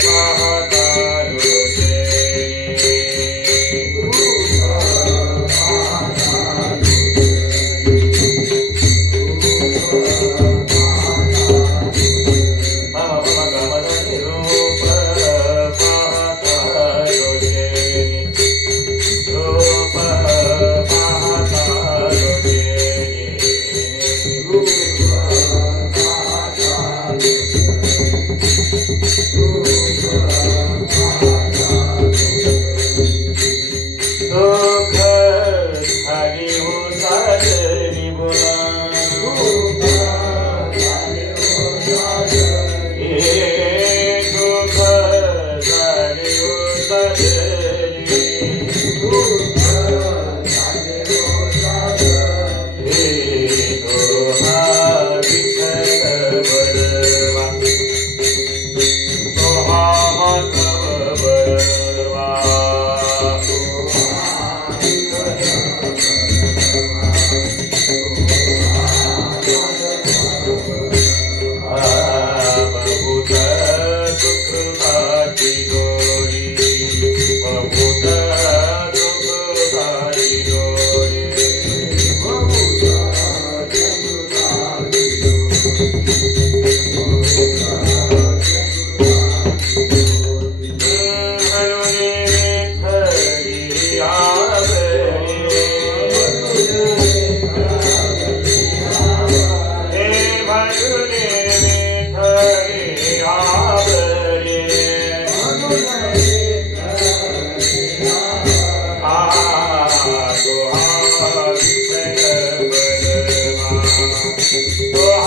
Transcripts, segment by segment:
guitarra. Ooh. Yeah.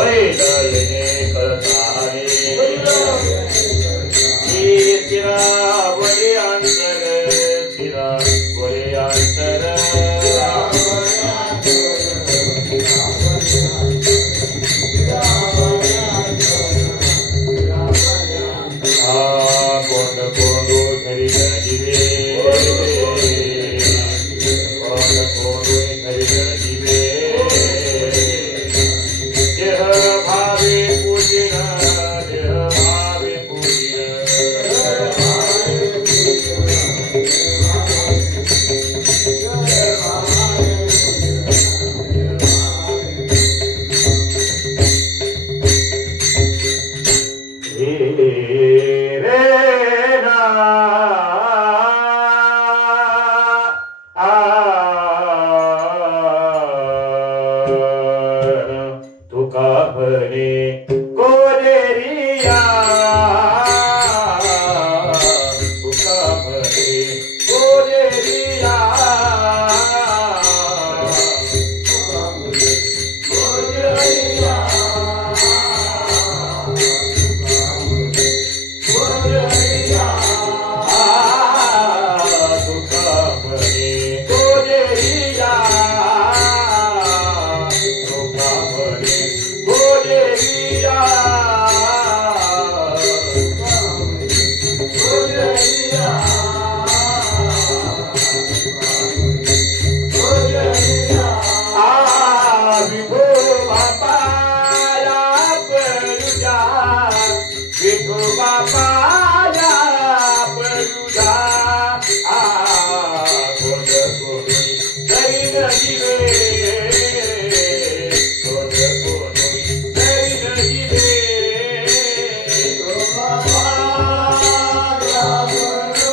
Bye. Bye. Uh...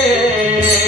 Hey. Yeah.